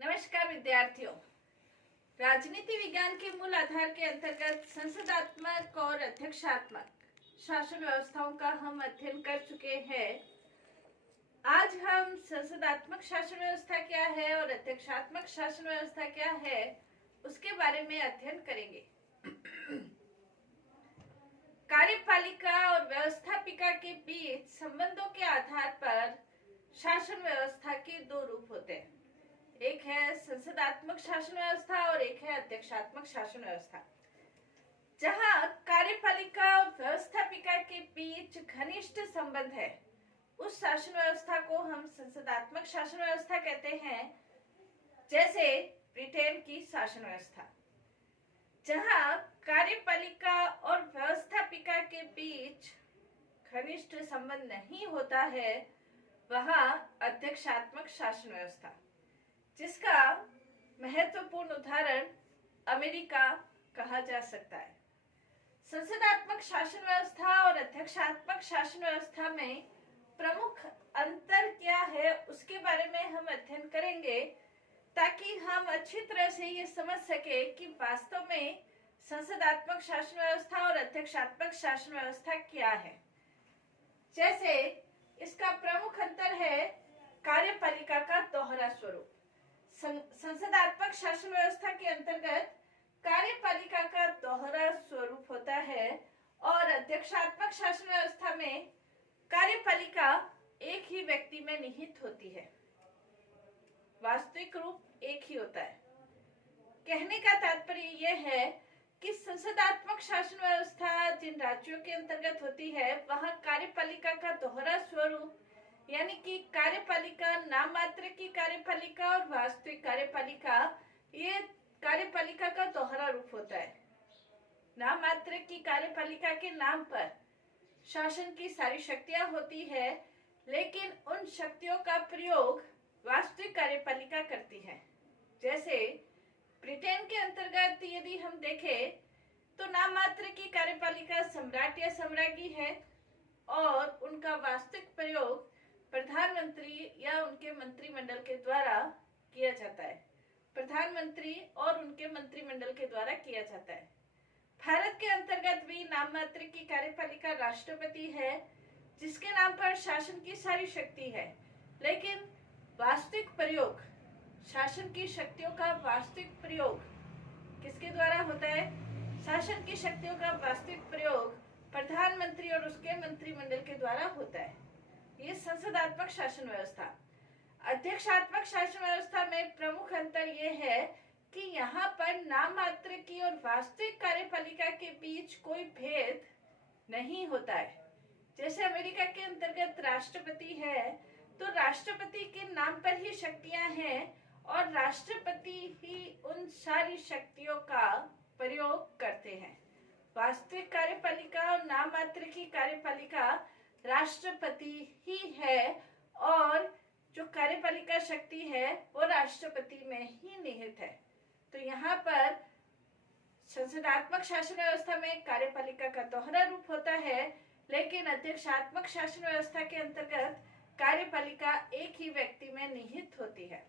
नमस्कार विद्यार्थियों। राजनीति विज्ञान के मूल आधार के अंतर्गत संसदात्मक और अध्यक्षात्मक शासन व्यवस्थाओं का हम अध्ययन कर चुके हैं। आज हम संसदात्मक शासन व्यवस्था क्या है और अध्यक्षात्मक शासन व्यवस्था क्या है उसके बारे में अध्ययन करेंगे। कार्यपालिका और व्यवस्थापिका के बीच संबंधों के आधार पर शासन व्यवस्था के दो रूप होते हैं। एक है संसदात्मक शासन व्यवस्था और एक है अध्यक्षात्मक शासन व्यवस्था। जहां कार्यपालिका और व्यवस्थापिका के बीच घनिष्ठ संबंध है, उस शासन व्यवस्था को हम संसदात्मक शासन व्यवस्था कहते हैं, जैसे ब्रिटेन की शासन व्यवस्था। जहां कार्यपालिका और व्यवस्थापिका के बीच घनिष्ठ संबंध नहीं होता है, वहां अध्यक्षात्मक शासन व्यवस्था, जिसका महत्वपूर्ण उदाहरण अमेरिका कहा जा सकता है। संसदात्मक शासन व्यवस्था और अध्यक्षात्मक शासन व्यवस्था में प्रमुख अंतर क्या है उसके बारे में हम अध्ययन करेंगे, ताकि हम अच्छी तरह से ये समझ सके कि वास्तव में संसदात्मक शासन व्यवस्था और अध्यक्षात्मक शासन व्यवस्था क्या है। जैसे इसका प्रमुख अंतर है कार्यपालिका का दोहरा स्वरूप। संसदात्मक शासन व्यवस्था के अंतर्गत कार्यपालिका का दोहरा स्वरूप होता है और अध्यक्षात्मक शासन व्यवस्था में कार्यपालिका एक ही व्यक्ति में निहित होती है। वास्तविक रूप एक ही होता है। कहने का तात्पर्य यह है कि संसदात्मक शासन व्यवस्था जिन राज्यों के अंतर्गत होती है, वहां कार्यपालिका का दोहरा स्वरूप यानी कि कार्यपालिका नाम मात्र की कार्यपालिका और वास्तविक कार्यपालिका, ये कार्यपालिका का दोहरा रूप होता है। नाम मात्र की कार्यपालिका के नाम पर शासन की सारी शक्तियां होती है, लेकिन उन शक्तियों का प्रयोग वास्तविक कार्यपालिका करती है। जैसे ब्रिटेन के अंतर्गत यदि हम देखें तो नाम मात्र की कार्यपालिका सम्राट या सम्राज्ञी है और उनका वास्तविक प्रयोग प्रधानमंत्री या उनके मंत्रिमंडल के द्वारा किया जाता है। प्रधानमंत्री और उनके मंत्रिमंडल के द्वारा किया जाता है। भारत के अंतर्गत भी नाम मात्र की कार्यपालिका राष्ट्रपति है, जिसके नाम पर शासन की सारी शक्ति है, लेकिन वास्तविक प्रयोग, शासन की शक्तियों का वास्तविक प्रयोग किसके द्वारा होता है? शासन की शक्तियों का वास्तविक प्रयोग प्रधानमंत्री और उसके मंत्रिमंडल के द्वारा होता है। ये संसदात्मक शासन व्यवस्था। अध्यक्षात्मक शासन व्यवस्था में प्रमुख अंतर यह है कि यहाँ पर नाम मात्र की और वास्तविक कार्यपालिका के बीच कोई भेद नहीं होता है। जैसे अमेरिका के अंतर्गत राष्ट्रपति है, तो राष्ट्रपति के नाम पर ही शक्तियां हैं और राष्ट्रपति ही उन सारी शक्तियों का प्रयोग करते हैं। वास्तविक कार्यपालिका और नाम मात्र की कार्यपालिका राष्ट्रपति ही है और जो कार्यपालिका शक्ति है वो राष्ट्रपति में ही निहित है। तो यहाँ पर संसदात्मक शासन व्यवस्था में कार्यपालिका का दोहरा रूप होता है, लेकिन अध्यक्षात्मक शासन व्यवस्था के अंतर्गत कार्यपालिका एक ही व्यक्ति में निहित होती है।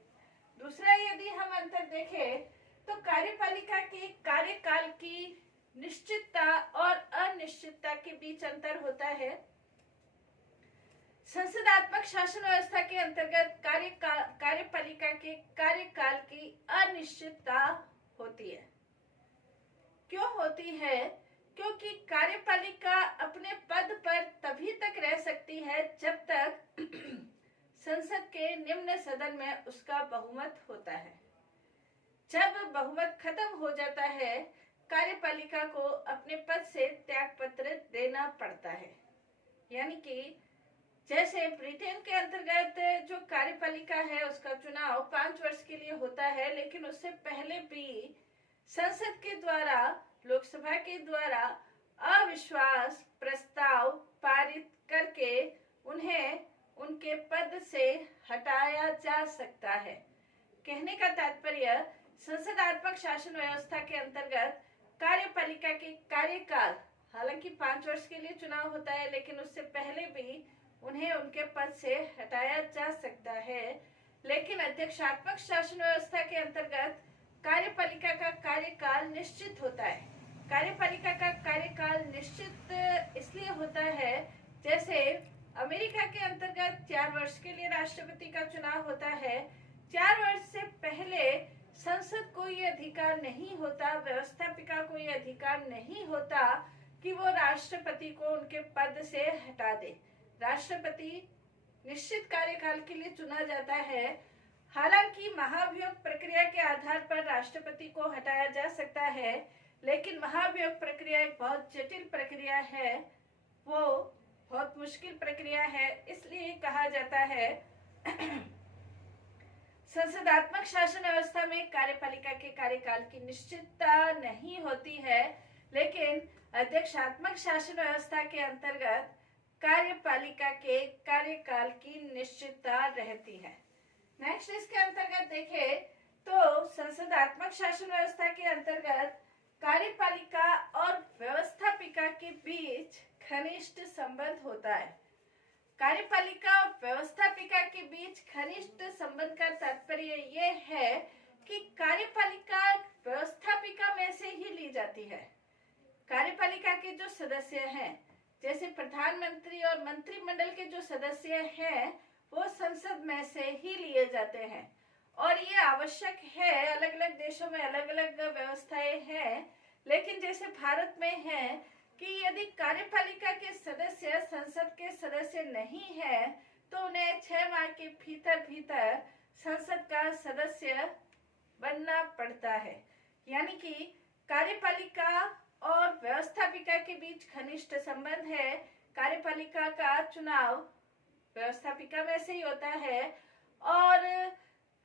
दूसरा, यदि हम अंतर देखें तो कार्यपालिका के कार्यकाल की निश्चितता और अनिश्चितता के बीच अंतर होता है। संसदात्मक शासन व्यवस्था के अंतर्गत कार्यपालिका के कार्यकाल की अनिश्चितता होती है। क्यों होती है? क्योंकि कार्यपालिका अपने पद पर तभी तक रह सकती है जब तक संसद के निम्न सदन में उसका बहुमत होता है। जब बहुमत खत्म हो जाता है, कार्यपालिका को अपने पद से त्यागपत्र देना पड़ता है। यानी कि जैसे ब्रिटेन के अंतर्गत जो कार्यपालिका है उसका चुनाव 5 वर्ष के लिए होता है, लेकिन उससे पहले भी संसद के द्वारा, लोकसभा के द्वारा अविश्वास प्रस्ताव पारित करके उन्हें उनके पद से हटाया जा सकता है। कहने का तात्पर्य, संसदात्मक शासन व्यवस्था के अंतर्गत कार्यपालिका के कार्यकाल, हालांकि 5 वर्ष के लिए चुनाव होता है, लेकिन उससे पहले भी उन्हें उनके पद से हटाया जा सकता है। लेकिन अध्यक्षात्मक शासन व्यवस्था के अंतर्गत कार्यपालिका का कार्यकाल निश्चित होता है। कार्यपालिका का कार्यकाल निश्चित इसलिए होता है, जैसे अमेरिका के अंतर्गत 4 वर्ष के लिए राष्ट्रपति का चुनाव होता है। 4 वर्ष से पहले संसद को ये अधिकार नहीं होता, व्यवस्थापिका को ये अधिकार नहीं होता कि वो राष्ट्रपति को उनके पद से हटा दे। राष्ट्रपति निश्चित कार्यकाल के लिए चुना जाता है। हालांकि महाभियोग प्रक्रिया के आधार पर राष्ट्रपति को हटाया जा सकता है, लेकिन महाभियोग प्रक्रिया एक बहुत जटिल प्रक्रिया है, वो बहुत मुश्किल प्रक्रिया है। इसलिए कहा जाता है संसदात्मक शासन व्यवस्था में कार्यपालिका के कार्यकाल की निश्चितता नहीं होती है, लेकिन अध्यक्षात्मक शासन व्यवस्था के अंतर्गत कार्यपालिका के कार्यकाल की निश्चितता रहती है। नेक्स्ट इसके अंतर्गत देखें तो संसदात्मक शासन व्यवस्था के अंतर्गत कार्यपालिका और व्यवस्थापिका के बीच घनिष्ठ संबंध होता है। कार्यपालिका और व्यवस्थापिका के बीच घनिष्ठ संबंध का तात्पर्य यह है कि कार्यपालिका व्यवस्थापिका में से ही ली जाती है। कार्यपालिका के जो सदस्य हैं, जैसे प्रधानमंत्री और मंत्रिमंडल के जो सदस्य हैं, वो संसद में से ही लिए जाते हैं। और ये आवश्यक है, अलग अलग देशों में अलग अलग व्यवस्थाएं हैं, लेकिन जैसे भारत में है कि यदि कार्यपालिका के सदस्य संसद के सदस्य नहीं है तो उन्हें 6 माह के भीतर संसद का सदस्य बनना पड़ता है। यानी कि कार्यपालिका और व्यवस्थापिका के बीच घनिष्ठ संबंध है। कार्यपालिका का चुनाव व्यवस्थापिका में से ही होता है और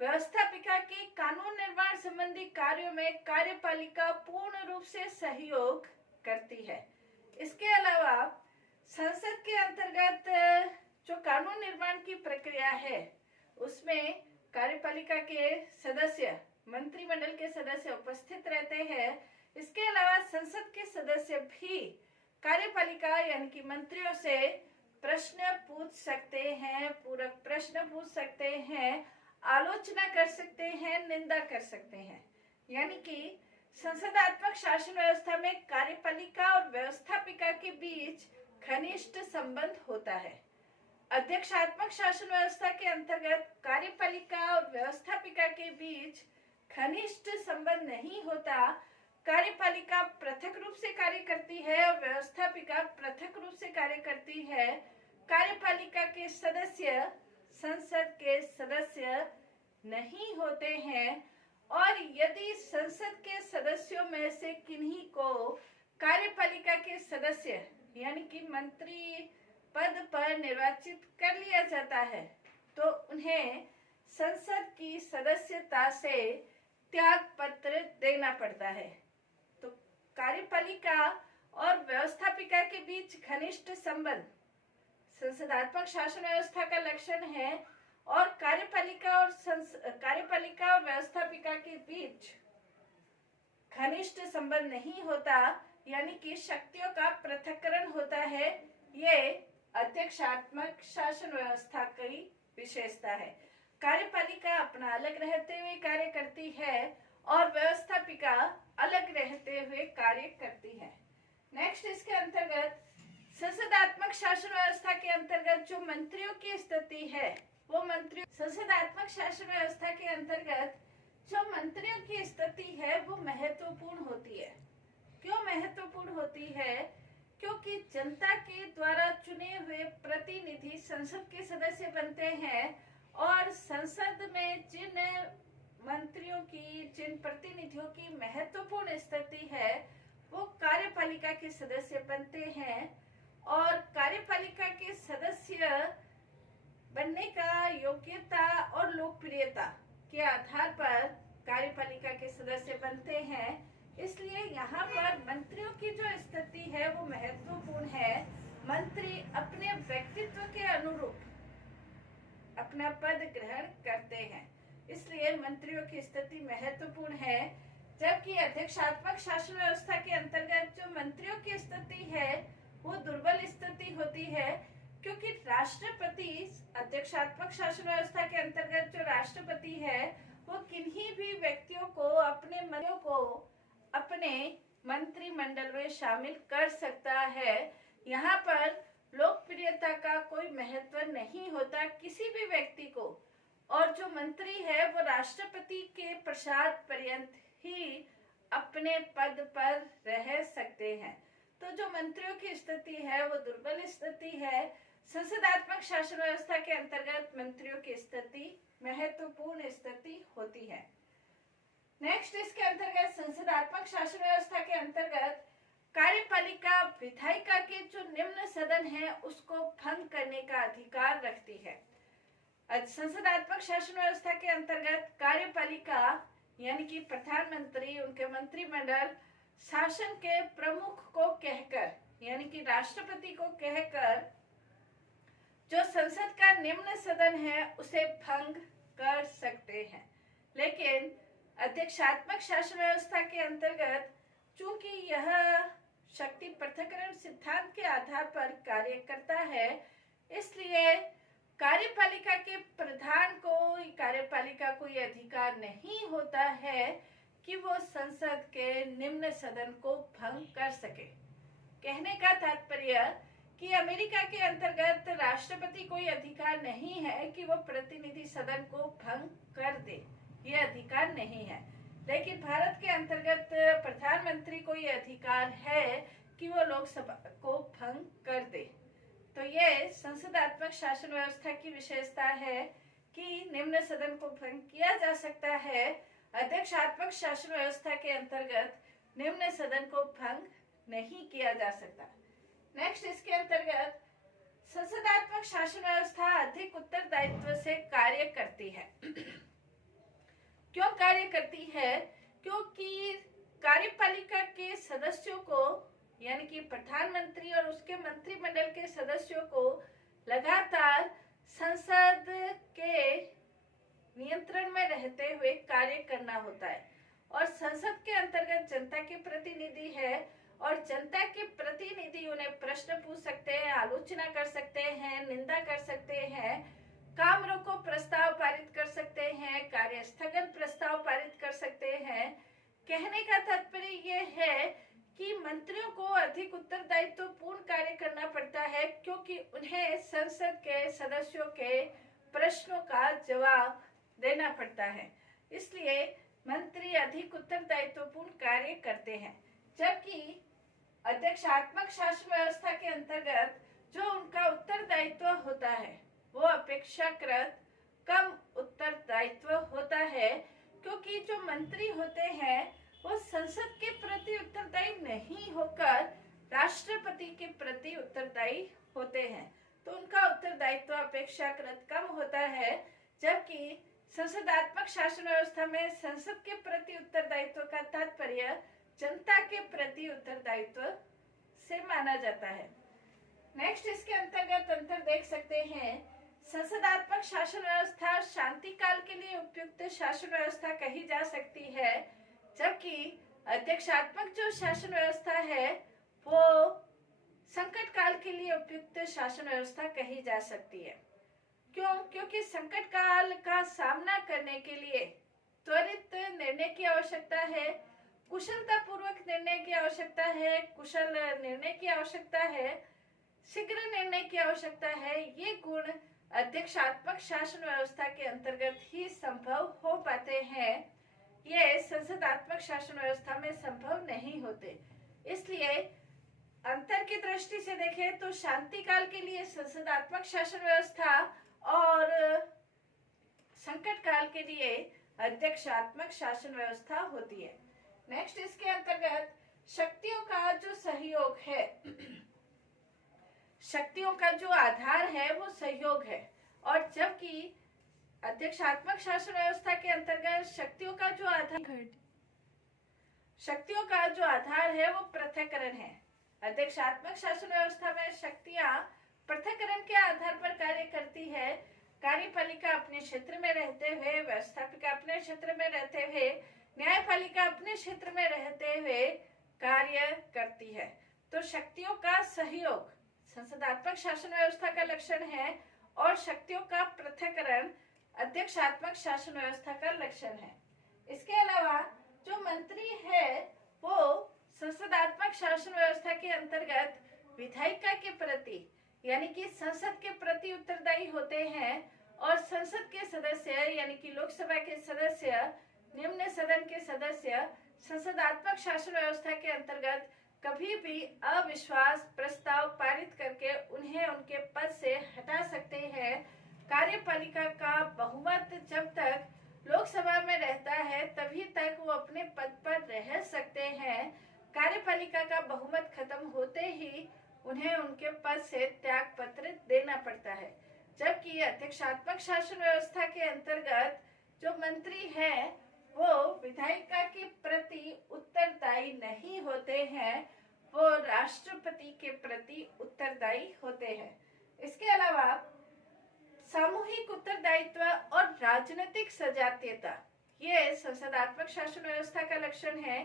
व्यवस्थापिका के कानून निर्माण संबंधी कार्यों में कार्यपालिका पूर्ण रूप से सहयोग करती है। इसके अलावा संसद के अंतर्गत जो कानून निर्माण की प्रक्रिया है, उसमें कार्यपालिका के सदस्य, मंत्रिमंडल के सदस्य उपस्थित रहते हैं। इसके अलावा संसद के सदस्य भी कार्यपालिका यानी कि मंत्रियों से प्रश्न पूछ सकते हैं, पूरक प्रश्न पूछ सकते हैं, आलोचना कर सकते हैं, निंदा कर सकते हैं। यानी कि संसदात्मक शासन व्यवस्था में कार्यपालिका और व्यवस्थापिका के बीच घनिष्ठ संबंध होता है। अध्यक्षात्मक शासन व्यवस्था के अंतर्गत कार्यपालिका और व्यवस्थापिका के बीच घनिष्ठ संबंध नहीं होता। कार्यपालिका पृथक रूप से कार्य करती है और व्यवस्थापिका पृथक रूप से कार्य करती है। कार्यपालिका के सदस्य संसद के सदस्य नहीं होते हैं और यदि संसद के सदस्यों में से किन्हीं को कार्यपालिका के सदस्य यानी कि मंत्री पद पर निर्वाचित कर लिया जाता है तो उन्हें संसद की सदस्यता से त्याग पत्र देना पड़ता है। तो कार्यपालिका और व्यवस्थापिका के बीच घनिष्ठ संबंध संसदात्मक शासन व्यवस्था का लक्षण है और कार्यपालिका और व्यवस्थापिका के बीच घनिष्ठ संबंध नहीं होता, यानी कि शक्तियों का पृथक्करण होता है। ये अध्यक्षात्मक शासन व्यवस्था की विशेषता है। कार्यपालिका अपना अलग रहते हुए कार्य करती है और व्यवस्थापिका अलग रहते हुए कार्य करती है। नेक्स्ट इसके अंतर्गत संसदात्मक शासन व्यवस्था के अंतर्गत जो मंत्रियों की स्थिति है वो संसदात्मक शासन व्यवस्था के अंतर्गत जो मंत्रियों की स्थिति है वो महत्वपूर्ण होती है। क्यों महत्वपूर्ण होती है? क्योंकि जनता के द्वारा चुने हुए प्रतिनिधि संसद के सदस्य बनते हैं और संसद में जिन मंत्रियों की, जिन प्रतिनिधियों की महत्वपूर्ण स्थिति है वो कार्यपालिका के सदस्य बनते हैं और कार्यपालिका के सदस्य बनने का योग्यता और लोकप्रियता के आधार पर कार्यपालिका के सदस्य बनते हैं। इसलिए यहाँ पर मंत्रियों की जो स्थिति है वो महत्वपूर्ण है। मंत्री अपने व्यक्तित्व के अनुरूप अपना पद ग्रहण करते हैं, इसलिए मंत्रियों की स्थिति महत्वपूर्ण है। जबकि अध्यक्षात्मक शासन व्यवस्था के अंतर्गत जो मंत्रियों की स्थिति है वो दुर्बल स्थिति होती है, क्योंकि राष्ट्रपति अध्यक्षात्मक शासन व्यवस्था के अंतर्गत जो राष्ट्रपति है वो किन्हीं भी व्यक्तियों को अपने मंत्रिमंडल में शामिल कर सकता है। यहाँ पर लोकप्रियता का कोई महत्व नहीं होता किसी भी व्यक्ति को, और जो मंत्री है वो राष्ट्रपति के प्रसाद पर्यंत ही अपने पद पर रह सकते हैं। तो जो मंत्रियों की स्थिति है वो दुर्बल स्थिति है। संसदात्मक शासन व्यवस्था के अंतर्गत मंत्रियों की स्थिति महत्वपूर्ण स्थिति होती है। नेक्स्ट, इसके अंतर्गत संसदात्मक शासन व्यवस्था के अंतर्गत कार्यपालिका विधायिका के जो निम्न सदन है उसको भंग करने का अधिकार रखती है। संसदात्मक शासन व्यवस्था के अंतर्गत कार्यपालिका यानी कि प्रधानमंत्री, उनके मंत्रिमंडल शासन के प्रमुख को कहकर यानी कि राष्ट्रपति को कहकर जो संसद का निम्न सदन है उसे भंग कर सकते हैं। लेकिन अध्यक्षात्मक शासन व्यवस्था के अंतर्गत चूंकि यह शक्ति पृथक्करण सिद्धांत के आधार पर कार्य करता है, इसलिए कार्यपालिका के प्रधान को कार्यपालिका को यह अधिकार नहीं होता है कि वो संसद के निम्न सदन को भंग कर सके। कहने का तात्पर्य कि अमेरिका के अंतर्गत राष्ट्रपति कोई अधिकार नहीं है कि वो प्रतिनिधि सदन को भंग कर दे, ये अधिकार नहीं है। लेकिन भारत के अंतर्गत प्रधानमंत्री को ये अधिकार है कि वो लोकसभा को भंग कर दे। तो ये संसदात्मक शासन व्यवस्था की विशेषता है कि निम्न सदन को भंग किया जा सकता है। अध्यक्षात्मक शासन व्यवस्था के अंतर्गत निम्न सदन को भंग नहीं किया जा सकता। नेक्स्ट, इसके अंतर्गत संसदात्मक शासन व्यवस्था अधिक उत्तरदायित्व से कार्य करती है। क्यों कार्य करती है? क्योंकि कार्यपालिका के सदस्यों को यानी कि प्रधानमंत्री और उसके मंत्रिमंडल के सदस्यों को लगातार संसद के नियंत्रण में रहते हुए कार्य करना होता है। और संसद के अंतर्गत जनता के प्रतिनिधि है और जनता के प्रतिनिधि उन्हें प्रश्न पूछ सकते हैं, आलोचना कर सकते हैं, निंदा कर सकते हैं, काम रोको प्रस्ताव पारित कर सकते हैं, कार्य स्थगन प्रस्ताव पारित कर सकते हैं। कहने का तात्पर्य यह है कि मंत्रियों को अधिक उत्तरदायित्वपूर्ण कार्य करना पड़ता है क्योंकि उन्हें संसद के सदस्यों के प्रश्नों का जवाब देना पड़ता है। इसलिए मंत्री अधिक उत्तरदायित्वपूर्ण कार्य करते हैं, जबकि अध्यक्षात्मक शासन व्यवस्था के अंतर्गत जो उनका उत्तरदायित्व होता है वो अपेक्षाकृत कम उत्तरदायित्व होता है, क्योंकि जो मंत्री होते हैं वो संसद के प्रति उत्तरदायी नहीं होकर राष्ट्रपति के प्रति उत्तरदायी होते हैं। तो उनका उत्तरदायित्व अपेक्षाकृत कम होता है, जबकि संसदात्मक शासन व्यवस्था में संसद के प्रति उत्तरदायित्व का तात्पर्य जनता के प्रति उत्तरदायित्व से माना जाता है। नेक्स्ट, इसके अंतर्गत अंतर देख सकते हैं। संसदात्मक शासन व्यवस्था शांति काल के लिए उपयुक्त शासन व्यवस्था कही जा सकती है, जबकि अध्यक्षात्मक जो शासन व्यवस्था है वो संकट काल के लिए उपयुक्त शासन व्यवस्था कही जा सकती है। क्यों? क्योंकि संकट काल का सामना करने के लिए त्वरित निर्णय की आवश्यकता है, कुशलता पूर्वक निर्णय की आवश्यकता है, कुशल निर्णय की आवश्यकता है, शीघ्र निर्णय की आवश्यकता है। ये गुण अध्यक्षात्मक शासन व्यवस्था के अंतर्गत ही संभव हो पाते हैं, ये संसदात्मक शासन व्यवस्था में संभव नहीं होते। इसलिए अंतर की दृष्टि से देखें तो शांति काल के लिए संसदात्मक शासन व्यवस्था और संकट काल के लिए अध्यक्षात्मक शासन व्यवस्था होती है। नेक्स्ट, इसके अंतर्गत शक्तियों का जो सहयोग है, शक्तियों का जो आधार है वो सहयोग है, और जबकि अध्यक्षात्मक शासन व्यवस्था के अंतर्गत शक्तियों का जो आधार है वो पृथक्करण है। अध्यक्षात्मक शासन व्यवस्था में शक्तियां पृथक्करण के आधार पर कार्य करती है। कार्यपालिका अपने क्षेत्र में रहते हुए, व्यवस्थापिका अपने क्षेत्र में रहते हुए, न्यायपालिका अपने क्षेत्र में रहते हुए कार्य करती है। तो शक्तियों का सहयोग संसदात्मक शासन व्यवस्था का लक्षण है और शक्तियों का पृथक्करण अध्यक्षात्मक शासन व्यवस्था का लक्षण है। इसके अलावा जो मंत्री है वो संसदात्मक शासन व्यवस्था के अंतर्गत विधायिका के प्रति यानी कि संसद के प्रति उत्तरदायी होते हैं और संसद के सदस्य यानी कि लोकसभा के सदस्य, निम्न सदन के सदस्य संसदात्मक शासन व्यवस्था के अंतर्गत कभी भी अविश्वास प्रस्ताव पारित करके उन्हें उनके पद से हटा सकते हैं। कार्यपालिका का बहुमत जब तक लोकसभा में रहता है तभी तक वो अपने पद पर रह सकते हैं। कार्यपालिका का बहुमत खत्म होते ही उन्हें उनके पद से त्याग पत्र देना पड़ता है। जबकि अध्यक्षात्मक शासन व्यवस्था के अंतर्गत जो मंत्री हैं वो विधायिका के प्रति उत्तरदायी नहीं होते हैं, वो राष्ट्रपति के प्रति उत्तरदायी होते हैं। इसके अलावा सामूहिक उत्तरदायित्व और राजनीतिक सजातीयता ये संसदात्मक शासन व्यवस्था का लक्षण है।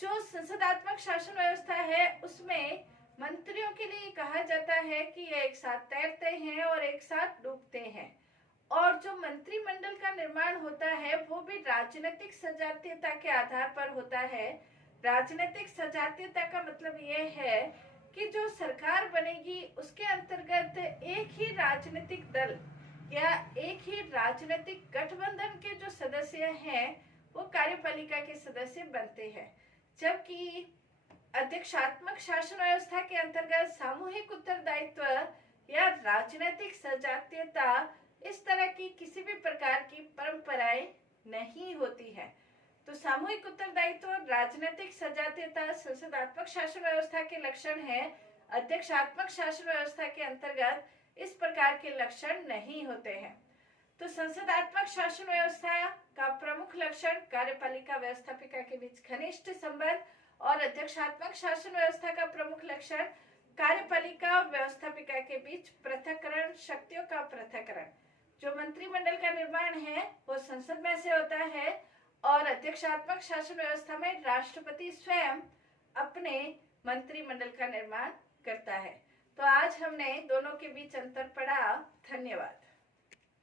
जो संसदात्मक शासन व्यवस्था है उसमें मंत्रियों के लिए कहा जाता है कि ये एक साथ तैरते हैं और एक साथ डूबते हैं, और जो मंत्रिमंडल का निर्माण होता है वो भी राजनीतिक सजातीयता के आधार पर होता है। राजनीतिक सजातीयता का मतलब ये है कि जो सरकार बनेगी उसके अंतर्गत एक ही राजनीतिक दल या एक ही राजनीतिक गठबंधन के जो सदस्य हैं वो कार्यपालिका के सदस्य बनते हैं। जबकि अध्यक्षात्मक शासन व्यवस्था के अंतर्गत सामूहिक उत्तरदायित्व या राजनीतिक सजातीयता इस तरह की किसी भी प्रकार की परंपराएं नहीं होती है। तो सामूहिक उत्तरदायित्व और राजनीतिक सजातीयता संसदात्मक शासन व्यवस्था के लक्षण है। अध्यक्षात्मक शासन व्यवस्था के अंतर्गत इस प्रकार के लक्षण नहीं होते हैं। तो संसदात्मक शासन व्यवस्था का प्रमुख लक्षण कार्यपालिका व्यवस्थापिका के बीच घनिष्ठ संबंध और अध्यक्षात्मक शासन व्यवस्था का प्रमुख लक्षण कार्यपालिका और व्यवस्थापिका के बीच पृथक्करण, शक्तियों का पृथक्करण। जो मंत्रिमंडल का निर्माण है वो संसद में से होता है और अध्यक्षात्मक शासन व्यवस्था में राष्ट्रपति स्वयं अपने मंत्रिमंडल का निर्माण करता है। तो आज हमने दोनों के बीच अंतर पढ़ा। धन्यवाद।